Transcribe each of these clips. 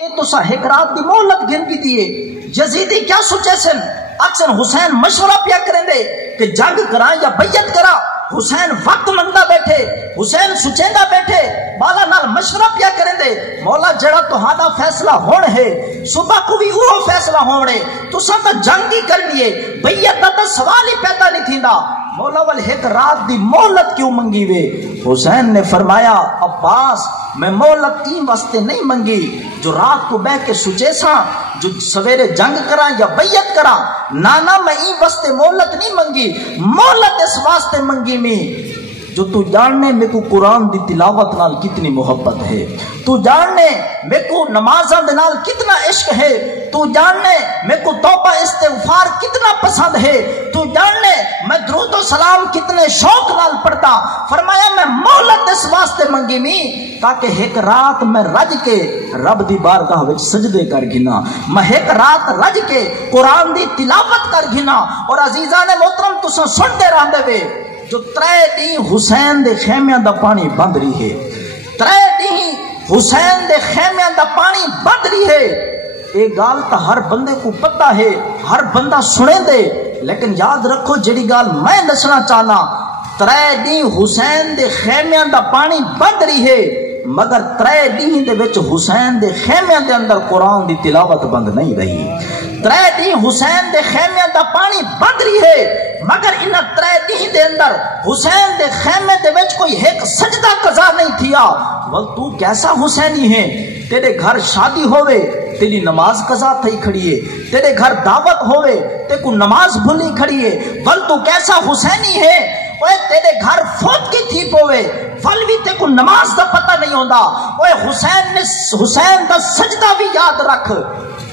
تو ایک رات دی مہلت گن کی دیے یزیدی کیا سوچے سن اکثر حسین مشورہ پیا کریں دے کہ جنگ کرا یا بیعت کرا حسین وقت منگتا بیٹھے حسین سچیندا بیٹھے بالا نال مشورہ پیا کریں دے مولا جڑا تہاڈا فیصلہ ہون ہے صبح کو بھی وہ فیصلہ ہونے تو سب جنگ ہی کر لیے بیعت دا تو سوال ہی پیدا نہیں تھیندا مولا وال ایک رات دی مہلت کیوں منگی وے حسین نے فرمایا عباس میں مہلت تین واسطے نہیں منگی جو رات کو بہ کے سوچے سا جو سویرے جنگ کرا یا بیعت کرا نانا میں این واسطے مہلت نہیں منگی مہلت اس واسطے منگی میں جو تو جاننے میں کو قرآن دی تلاوت نال کتنی محبت ہے تو جاننے میں کو نمازاں دے نال کتنا عشق ہے تو جاننے میں کو توبہ استغفار کتنا پسند ہے تو جاننے میں درود و سلام کتنے شوق نال پڑھتا فرمایا میں مہلت اس واسطے منگی می تاکہ ایک رات میں رج کے رب دی بارگاہ وچ سجدے کر گھنا میں ایک رات رج کے قرآن دی تلاوت کر گھنا اور عزیزان محترم تساں سنتے رہندے وے جو ترے دی حسین دے خیمیاں دا پانی بند رہی ہے ترے دی حسین دے خیمیاں دا پانی بند رہی ہے ایک گال تا ہر بندے کو پتہ ہے ہر بندہ سنے دے لیکن یاد رکھو جڑی گال میں دسنا چاہنا ترے دی حسین دے خیمیاں دا پانی بند رہی ہے مگر ترے دی دے وچ حسین دے خیمیاں دے اندر قرآن دی تلاوت بند نہیں رہی ترے دی حسین دے خیمیاں دا پانی بند رہی ہے مگر انہاں ترے دی دے اندر حسین دے خیمے دے وچ کوئی ایک سجدہ قضا نہیں تھیا ول تو کیسا حسینی ہے تیرے گھر شادی ہوئے تیری نماز قضا تھی کھڑی ہے تیرے گھر دعوت ہوئے تے کو نماز بھولی کھڑی ہے ول تو کیسا حسینی ہے اوے تیرے گھر فوت کی تھی پوے ول بھی تے کو نماز دا پتہ نہیں ہوندا اوے حسین دا سجدہ بھی یاد رکھ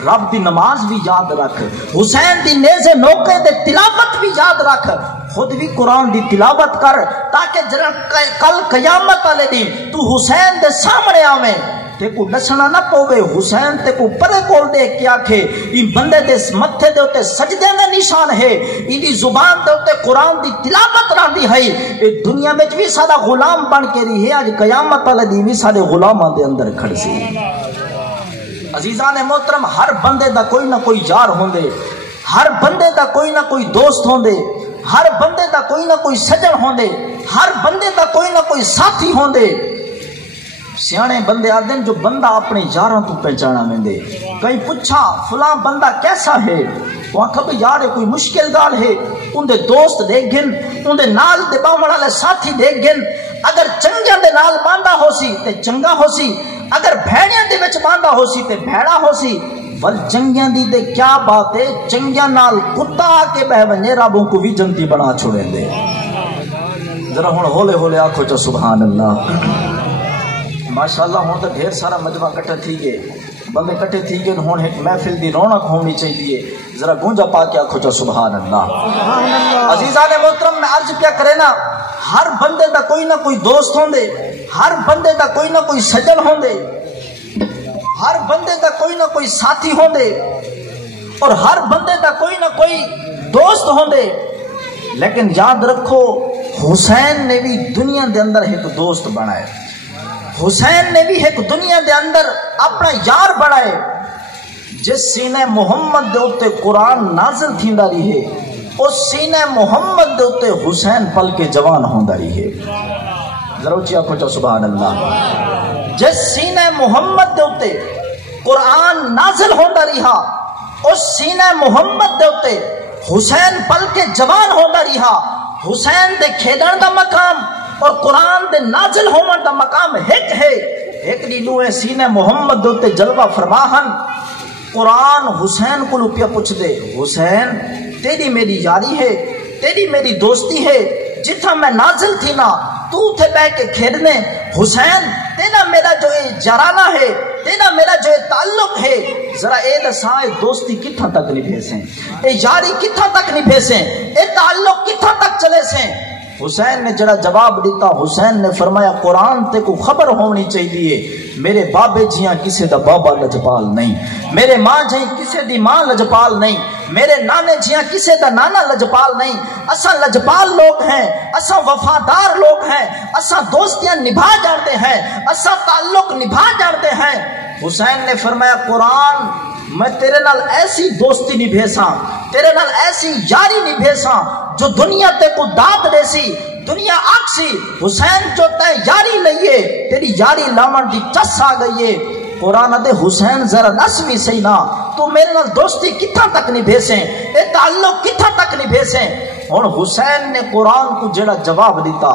رب دی نماز بھی یاد رکھ حسین دی نیزے نوکے دے تلاوت بھی یاد رکھ خود بھی قرآن دی تلاوت کر تاکہ جڑا کل قیامت والے دن تو حسین دے سامنے آویں تے کو نسنا نہ پوے حسین تے کو پرے کول دے کیا کھے این بندے دے متھے دے اوتے سجدے دا نشان ہے این دی زبان دے اوتے قرآن دی تلاوت رہندی ہے اے دنیا وچ بھی ساڈا غلام بن کے رہی ہے اج قیامت والے دن بھی ساڈے غلاماں دے اندر کھڑ سی عزیزان محترم ہر بندے دا کوئی نہ کوئی یار ہوندے ہر بندے دا کوئی نہ کوئی دوست ہوندے ہر بندے دا کوئی نہ کوئی سجن ہوندے ہر بندے دا کوئی نہ کوئی ساتھی ہوندے سیانے بندے آدھیں جو بندہ اپنے یاراں تو پہچانا ویندے کہیں پوچھا فلاں بندہ کیسا ہے وہاں کبھی یار کوئی مشکل گال ہے ان دے دوست دیکھ گن ان دے نال دے باون والے ساتھی دیکھ گن اگر چنگیاں دے نال باندھا ہو سی تے چنگا ہو سی اگر بھیڑیاں دے وچ باندھا ہو سی تے بھیڑا ہو سی ول چنگیاں دی تے کیا بات ہے چنگیاں نال کتا آ کے بہ ونجے ربوں کو بھی جنتی بنا چھوڑیں دے ذرا ہن ہولے ہولے آکھو چا سبحان اللہ ماشاءاللہ ہوں تو ڈھیر سارا مجمع کٹھے تھی گئے بندے کٹھے تھی گئے ہوں ایک محفل دی رونق ہونی چاہیے ذرا گونجا پا کے آکھو چا سبحان اللہ عزیزان محترم میں عرض کیا کرے نا ہر بندے دا کوئی نہ کوئی دوست ہوندے ہر بندے دا کوئی نہ کوئی سجن ہوندے ہر بندے دا کوئی نہ کوئی ساتھی ہوندے اور ہر بندے دا کوئی نہ کوئی دوست ہوندے لیکن یاد رکھو حسین نے بھی دنیا دے اندر ایک دوست بنائے حسین نے بھی ایک دنیا دے اندر اپنا یار بڑھائے جس سینے محمد دے اوتے قرآن نازل تھیندا رہی ہے اس سینے محمد دے اوتے حسین پل کے جوان ہوندا رہی ہے ذرا اچھی آنکھوں چا سبحان اللہ جس سینے محمد دے اوتے قرآن نازل ہوندا رہا اس سینے محمد دے اوتے حسین پل کے جوان ہوندا رہا حسین دے کھیڈن دا مقام اور قرآن دے نازل ہومن دا مقام ایک ہے ایک دی نوے سینے محمد دوتے جلوہ فرماہن قرآن حسین کو لپیا پوچھ دے حسین تیری میری یاری ہے تیری میری دوستی ہے جتھا میں نازل تھی نا تو تھے بے کے کھیڑنے حسین تینا میرا جو جرانہ ہے تینا میرا جو تعلق ہے ذرا اے دسائے دوستی کتھا تک نہیں بھیسیں اے یاری کتھا تک نہیں بھیسیں اے تعلق کتھا تک چلے سیں حسین نے جڑا جواب دیتا حسین نے فرمایا قرآن تے کو خبر ہونی چاہیے میرے بابے جیاں کسے دا بابا لجپال نہیں میرے ماں جائیں کسے دی ماں لجپال نہیں میرے نانے جیاں کسے دا نانا لجپال نہیں، اساں لجپال لوگ ہیں، اساں وفادار لوگ ہیں، اساں دوستیاں نبھا جانتے ہیں، اساں تعلق نبھا جانتے ہیں۔ حسین نے فرمایا قرآن میں تیرے نال ایسی دوستی نہیں بھیساں، تیرے نال ایسی یاری نہیں بھیساں جو دنیا تے کو داد دے سی، دنیا آکسی حسین جو تے یاری لئیے تیری یاری لاون دی چس آ گئیے۔ قرآن دے حسین ذرا نس بھی صحیح نا، تو میرے نال دوستی کتھا تک نہیں بھیسیں، اے تعلق کتھا تک نہیں بھیسیں۔ اور حسین نے قرآن کو جڑا جواب دیتا،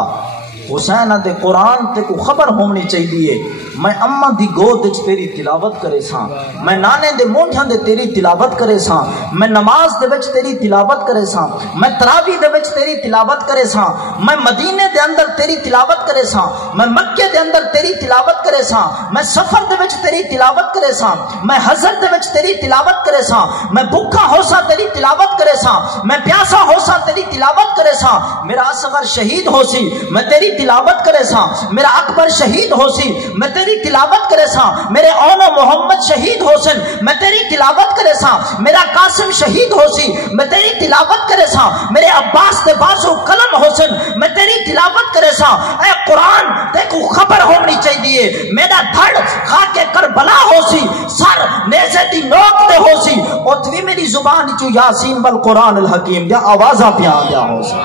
حسین دے قرآن تے کو خبر ہونی چاہیے میں اماں دی گود وچ تیری تلاوت کرے ساں، میں نانے دے مونڈھاں دے تیری تلاوت کرے ساں، میں نماز دے وچ تیری تلاوت کرے ساں، میں تراویح دے وچ تیری تلاوت کرے ساں، میں مدینے دے اندر تیری تلاوت کرے ساں، میں مکے دے اندر تیری تلاوت کرے ساں، میں سفر دے وچ تیری تلاوت کرے ساں، میں حضر دے وچ تیری تلاوت کرے ساں، میں بھوکا ہو سا تیری تلاوت کرے ساں، میں پیاسا ہو سا تیری تلاوت کرے ساں، میرا اصغر شہید ہو سی میں تیری تلاوت کرے ساں، میرا اکبر شہید ہو سی میں تیری تلاوت کرے ساں، میرے اونو محمد شہید ہو سن میں تیری تلاوت کرے ساں، میرا قاسم شہید ہو سی میں تیری تلاوت کرے ساں، میرے عباس دے بازو قلم ہو سن میں تیری تلاوت کرے ساں۔ اے قرآن تے کو خبر ہونی چاہیے میرا دھڑ خاک کربلا ہو سی، سر نیزے دی نوک تے ہو سی، اتوی میری زبان چو یاسین بالقرآن الحکیم یا آوازہ پیا گیا ہو سی۔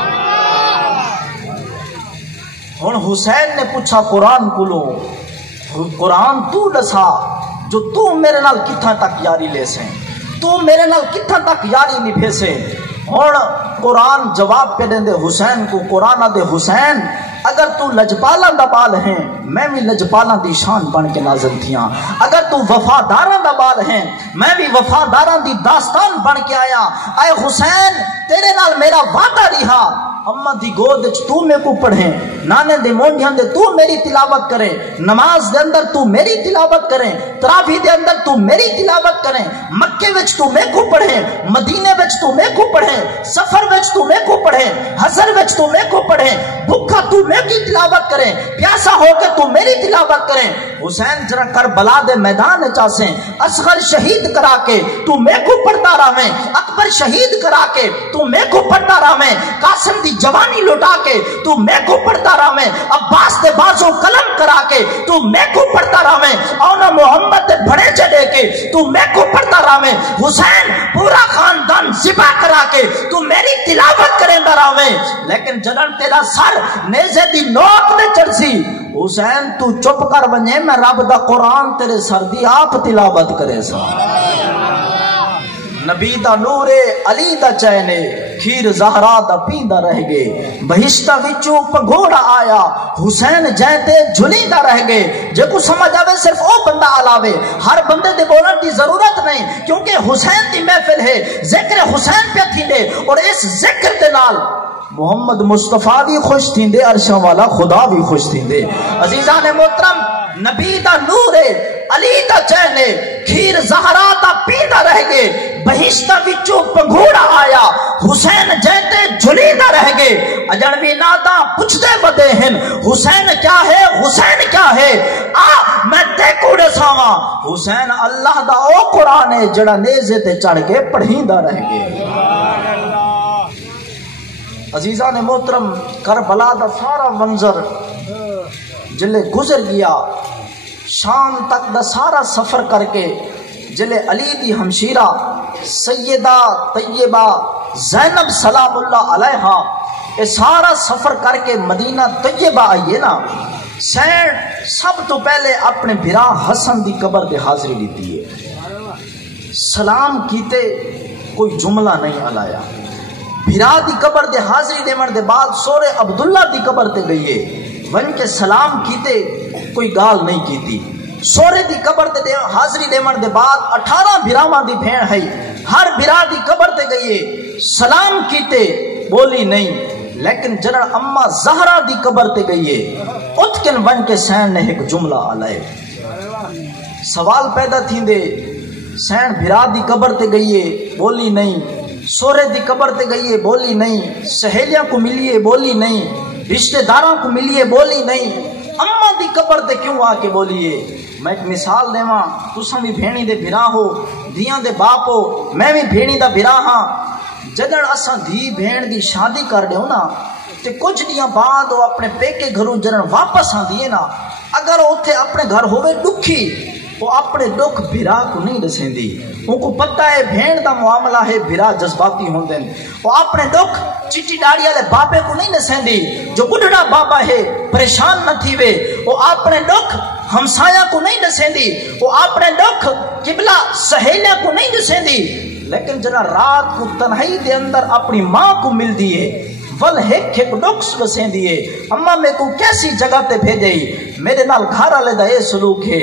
ہن حسین نے پوچھا قرآن کو لو، قرآن تو دسا جو تو میرے نال کتھا تک یاری لے سیں، تو میرے نال کتھا تک یاری نہیں پھیسے۔ ہن قرآن جواب پہ دیں دے حسین کو، قرآن دے حسین اگر تو لجپالاں دا بال ہیں میں بھی لجپالاں دی شان بن کے نازل تھیاں، اگر تو وفاداراں دا بال ہیں میں بھی وفاداراں دی داستان بن کے آیا۔ اے حسین تیرے نال میرا وعدہ رہا، اماں دی گود وچ تو میں کو پڑھیں، نانے دے مونڈیاں دے تو میری تلاوت کرے، نماز دے اندر تو میری تلاوت کریں، تراویح دے اندر تو میری تلاوت کریں، مکے وچ تو میں کو پڑھیں، مدینے وچ تو میں کو پڑھیں، سفر وچ تو میں کو پڑھیں، حضر وچ تو میں کو پڑھیں، بھوکا تو میں کی تلاوت کریں، پیاسا ہو کے تو میری تلاوت کریں۔ حسین ذرا کربلا دے میدان چاسیں اصغر شہید کرا کے تو میں کو پڑھتا رہویں، اکبر شہید کرا کے تو میں کو پڑھتا رہویں، قاسم دی جوانی لٹا کے تو میں کو پڑھتا رہویں، عباس دے بازو قلم کرا کے تو میں کو پڑھتا رہویں، اونا محمد دے بھڑے چڑے کے تو میں کو پڑھتا رہویں، حسین پورا خاندان ذبح کرا کے تو میری تلاوت کریں رہویں۔ لیکن جنن تیرا سر نیزے دی نوک دے چڑسی، حسین تو چپ کر ونجے میں رب دا قرآن تیرے سر دی آپ تلاوت کرے سا۔ نبی دا نورے علی دا چینے کھیر زہرا دا پیندا رہ گئے، بہشتہ وچوں پگھوڑا آیا حسین جیتے جھلی دا رہ گئے۔ جے کو سمجھ آوے صرف او بندہ علاوے، ہر بندے دے بولن دی ضرورت نہیں، کیونکہ حسین دی محفل ہے، ذکر حسین پہ تھی دے، اور اس ذکر دے نال محمد مصطفیٰ بھی خوش تھی دے، عرشاں والا خدا بھی خوش تھی دے۔ عزیزان محترم نبی دا نورے علی دا چینے کھیر زہرا دا پیندا رہ گئے، بہشتہ وچوں پگھوڑا آیا حسین جیتے جھلی دا رہ گئے۔ اجنبی نادا پوچھ دے بدے ہن حسین کیا ہے، حسین کیا ہے، آ میں تے کوڑے ساواں حسین اللہ دا او قرآن ہے جڑا نیزے تے چڑھ کے پڑھیندا رہ گئے۔ عزیزان محترم کربلا دا سارا منظر جلے گزر گیا، شام تک دا سارا سفر کر کے جلے علی دی ہمشیرہ سیدہ طیبہ زینب سلام اللہ علیہا اے سارا سفر کر کے مدینہ طیبہ آئیے نا، سین سب تو پہلے اپنے بھرا حسن دی قبر دے حاضری لیتی ہے، سلام کیتے کوئی جملہ نہیں علایا، بھرا دی قبر دے حاضری دیمن دے بعد سورے عبداللہ دی قبر تے گئیے، ون کے سلام کیتے کوئی گال نہیں کیتی، سورے دی قبر تے حاضری دیمن دے بعد 18 بھراواں دی بھین ہے، ہر بھرا دی قبر تے گئیے سلام کیتے بولی نہیں، لیکن جنرل اما زہرا دی قبر تے گئیے اتکن ون کے سین نے ایک جملہ آلائے، سوال پیدا تھی دے سین بھرا دی قبر تے گئیے بولی نہیں، سورے دی قبر تے گئیے بولی نہیں، سہیلیاں کو ملیے بولی نہیں، رشتہ داراں کو ملیے بولی نہیں، اما دی قبر تے کیوں آ کے بولیے؟ میں ایک مثال دیواں، تساں بھی بھیڑی دے بھرا ہو، دیاں دے باپ ہو، میں بھی بھیڑی دا بھرا ہاں۔ جدڑ اساں دھی بھین دی شادی کر دیو نا تے کچھ دیاں بعد وہ اپنے پیکے گھروں جڑن واپس آندی نا، اگر اوتھے اپنے گھر ہوئے دکھی وہ اپنے دکھ بھرا کو نہیں دسیندی، ان کو پتہ ہے بھین دا معاملہ ہے، بھرا جذباتی ہوندے ہیں، وہ اپنے دکھ چٹی ڈاڑی والے بابے کو نہیں دسیندی، جو بڈھڑا بابا ہے پریشان نہ تھی وے، وہ اپنے دکھ ہمسایا کو نہیں دسیندی، وہ اپنے دکھ قبلہ سہیلیاں کو نہیں دسیندی، لیکن جنا رات کو تنہائی دے اندر اپنی ماں کو مل دیے ول ہک ہک ڈکس وسیں دیے، اما میں کو کیسی جگہ تے بھیجئی، میرے نال گھر والے دا اے سلوک ہے،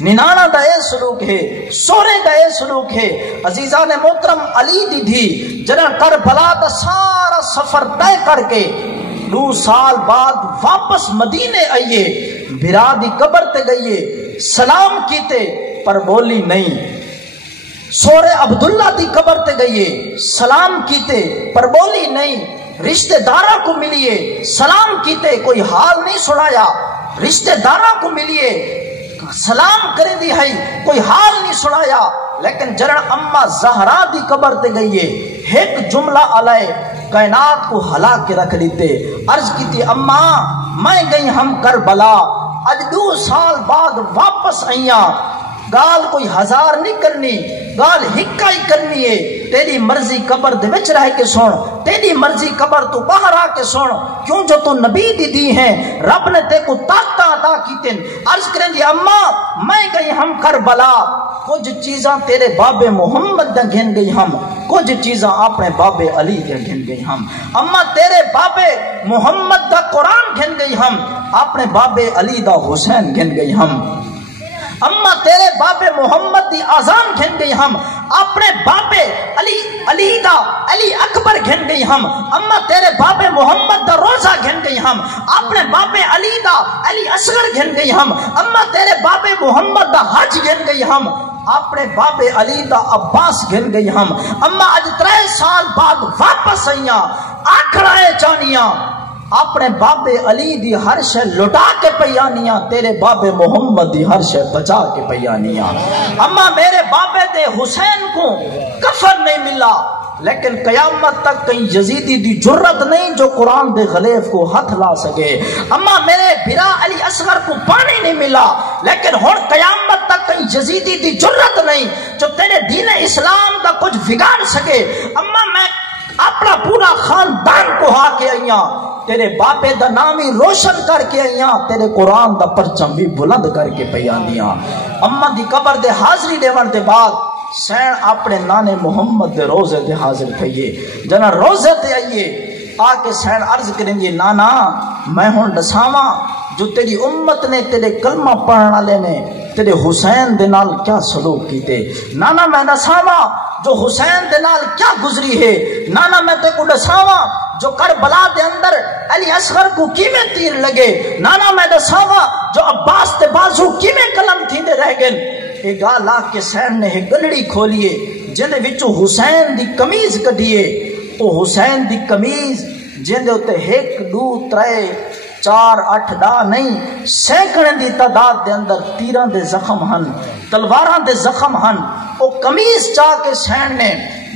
ننانا دا اے سلوک ہے، سورے دا اے سلوک ہے۔ عزیزان محترم، علی دی دھی جنا کربلا دا سارا سفر طے کر کے 2 سال بعد واپس مدینے آئیے، بھرا دی قبر تے گئیے، سلام کیتے پر بولی نہیں۔ سورے عبداللہ دی قبر تے گئیے، سلام کیتے پر بولی نہیں۔ رشتہ دارہ کو ملیے، سلام کیتے کوئی حال نہیں سنایا، رشتہ دارہ کو ملیے سلام کریں دی ہے کوئی حال نہیں سنایا، لیکن جرن اما زہرا دی قبر تے گئیے، ایک جملہ علیہ کائنات کو ہلا کے رکھ دیتے، عرض کی تھی اما میں گئی ہم کربلا، اج 2 سال بعد واپس آئیاں، گال کوئی 1000 نہیں کرنی، گال ہکا ہی کرنی ہے، تیری مرضی قبر دے وچ رہ کے سن، تیری مرضی قبر تو باہر آ کے سن، کیوں جو تو نبی دی ہیں رب نے تے کو طاقت عطا کیتن۔ عرض کریں دی اما میں گئی ہم کربلا، کچھ چیزاں تیرے بابے محمد دا گھن گئی ہم، کچھ چیزاں اپنے بابے علی دا گھن گئی ہم، اما تیرے بابے محمد دا قرآن گھن گئی ہم، اپنے بابے علی دا حسین گھن گئی ہم، اما تیرے بابے محمد دی آزان گھن گئی ہم، اپنے بابے علی دا علی اکبر گھن گئی ہم، اما تیرے بابے محمد دا روزہ گھن گئی ہم، اپنے بابے علی دا علی اصغر گھن گئی ہم، اما تیرے بابے محمد دا حج گھن گئی ہم، اپنے بابے علی دا عباس گھن گئی ہم، اما اج 3 سال بعد واپس آئیاں، آکھڑائے چانیاں، اپنے بابے علی دی ہر شے لٹا کے پیانیاں، تیرے بابے محمد دی ہر شے بچا کے پیانیاں۔ اما میرے بابے دے حسین کو کفن نہیں ملا، لیکن قیامت تک کہیں یزیدی دی جرت نہیں جو قرآن دے غلیف کو ہاتھ لا سکے۔ اما میرے بھرا علی اصغر کو پانی نہیں ملا، لیکن ہن قیامت تک کہیں یزیدی دی جرت نہیں جو تیرے دین اسلام دا کچھ بگاڑ سکے۔ اما میں اپنا پورا خاندان کو ہا کے آئیاں، تیرے باپے دا نامی روشن کر کے آئیاں، تیرے قرآن دا پرچم بھی بلند کر کے پیاندیاں۔ اما دی قبر دے حاضری دیون دے بعد سین اپنے نانے محمد دے روزے دے حاضر تھئیے، جنا روزے تے آئیے آ کے سین عرض کریں گے نانا میں ہوں دساواں جو تیری امت نے تیرے کلمہ پڑھنا لینے تیرے حسین دے نال کیا سلوک کیتے، نانا میں دساواں جو حسین دے نال کیا گزری ہے، نانا میں تے کو دساواں جو کربلا دے اندر علی اصغر کو کیویں تیر لگے، نانا میں دساواں جو عباس تے بازو کیویں قلم تھیندے رہ گئے۔ ایک گال آ کے سین نے ایک گلڑی کھولیے جن دے وچوں حسین دی قمیض کڈیے، او حسین دی قمیض جن دے اوتے 1 2 3 4 8 دا نہیں سینکڑے دی تعداد دے اندر تیراں دے زخم ہن، تلواراں دے زخم ہن، او قمیض چاہ کے سین نے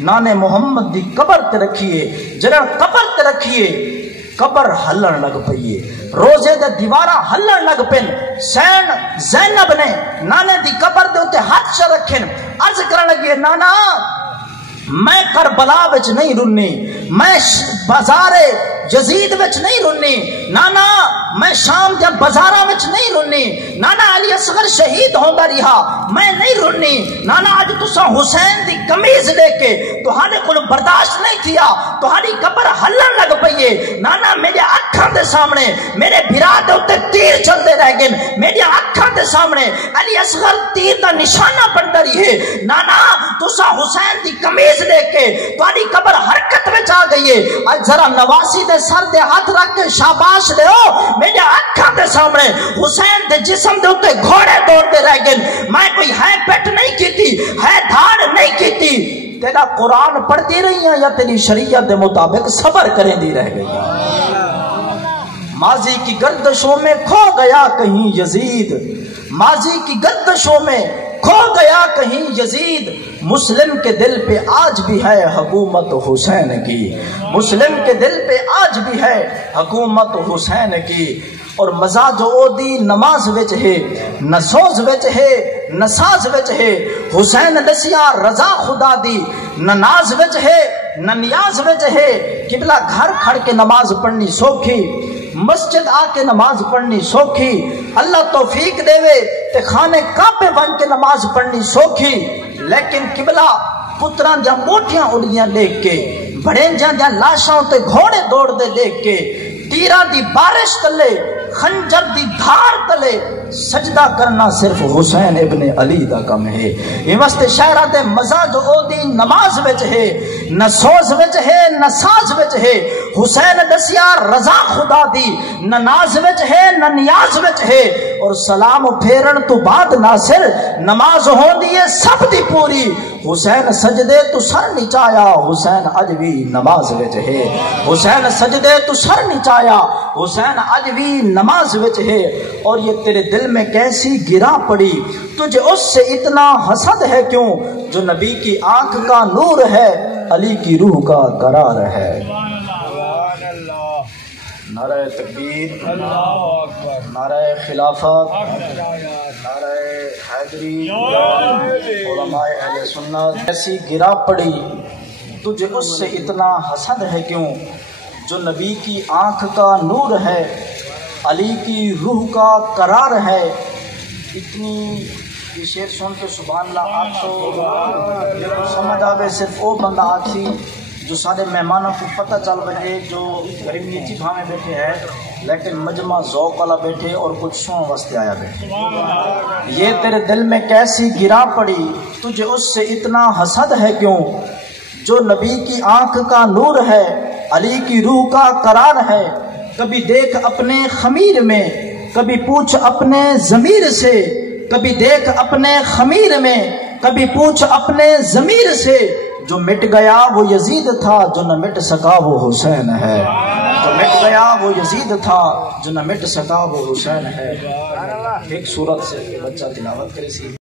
نانے محمد دی قبر تے رکھیے، جنہاں قبر تے رکھیے قبر ہلن لگ پئیے، روزے دے دیواراں ہلن لگ پن، سین زینب نے نانے دی قبر دے اوتے ہاتھ چ رکھن، عرض کرن لگے نانا میں کربلا وچ نہیں رنی، میں بازار یزید وچ نہیں رنی، نانا میں شام دے بازاراں وچ نہیں رنی، نانا علی اصغر شہید ہوندا رہا میں نہیں رنی، نانا اج تساں حسین دی قمیض لے کے تہاڈے کول برداشت نہیں کیا، تہاڈی قبر ہلن لگ پئی ہے، نانا میرے اکھاں دے سامنے میرے بھرا دے اوتے تیر چلدے رہ گئے، میری اکھاں دے سامنے علی اصغر تیر دا نشانہ بندا رہی ہے، نانا تساں حسین دی قمیض لے کے تہاڈی قبر حرکت وچ آ گئی ہے، اج ذرا نواسی دے سر دے ہاتھ رکھ کے شاباش دیو، میرے اکھاں دے سامنے حسین دے جسم دے اوتے گھوڑے دوڑتے رہ گئے، میں کوئی ہے پیٹ نہیں کیتی، ہے دھاڑ نہیں کیتی، تیرا قرآن پڑھتی رہی ہیں یا تیری شریعت دے مطابق صبر کریں دی رہ گئی۔ ماضی کی گردشوں میں کھو گیا کہیں یزید، ماضی کی گردشوں میں کھو گیا کہیں یزید، مسلم کے دل پہ آج بھی ہے حکومت حسین کی، مسلم کے دل پہ آج بھی ہے حکومت حسین کی۔ اور مزہ جو او دی نماز وچ ہے، نہ سوز وچ ہے نہ ساز وچ ہے، حسین دسیا رضا خدا دی، نہ ناز وچ ہے نہ نیاز وچ ہے۔ قبلہ گھر کھڑ کے نماز پڑھنی سوکھی، مسجد آ کے نماز پڑھنی سوکھی، اللہ توفیق دے وے تے خانے کعبے بن کے نماز پڑھنی سوکھی، لیکن قبلہ پتران جا موٹیاں اڑیاں دیکھ کے، بڑیں جا لاشاں تے گھوڑے دوڑ دے دیکھ کے، تیراں دی بارش تلے، خنجر دی دھار تلے سجدہ کرنا صرف حسین ابن علی دا کم ہے۔ یہ واسطے شہرہ دے مزہ جو او دی نماز وچ ہے، نہ سوز وچ ہے نہ ساز وچ ہے، حسین دسیا رضا خدا دی، نہ ناز وچ ہے نہ نیاز وچ ہے۔ اور سلام پھیرن تو بعد ناصر نماز ہوندی ہے سب دی پوری، حسین سجدے تو سر نچایا، حسین اج بھی نماز وچ ہے، حسین سجدے تو سر نچایا، حسین اج بھی نماز وچ ہے۔ اور یہ تیرے دل میں کیسی گرا پڑی، تجھے اس سے اتنا حسد ہے کیوں، جو نبی کی آنکھ کا نور ہے، علی کی روح کا قرار ہے۔ نعرہ تکبیر، نعرہ خلافت، نعرہ حیدری، علماء اہل سنت، ایسی گرا پڑی تجھے اس سے اتنا حسد ہے کیوں، جو نبی کی آنکھ کا نور ہے، علی کی روح کا قرار ہے۔ اتنی یہ شعر سن کے سبحان اللہ آپ تو سمجھ آوے صرف وہ بندہ آکھی جو سارے مہمانوں کو پتہ چل بجے جو غریب نیچی بھاویں بیٹھے ہیں لیکن مجمع ذوق والا بیٹھے اور کچھ سون واسطے آیا بیٹھے۔ یہ تیرے دل میں کیسی گرا پڑی، تجھے اس سے اتنا حسد ہے کیوں، جو نبی کی آنکھ کا نور ہے، علی کی روح کا قرار ہے۔ کبھی دیکھ اپنے خمیر میں، کبھی پوچھ اپنے ضمیر سے، کبھی دیکھ اپنے خمیر میں، کبھی پوچھ اپنے ضمیر سے، جو مٹ گیا وہ یزید تھا، جو نہ مٹ سکا وہ حسین ہے، جو مٹ گیا وہ یزید تھا، جو نہ مٹ سکا وہ حسین ہے۔ ایک سورت سے بچہ تلاوت کرے سی۔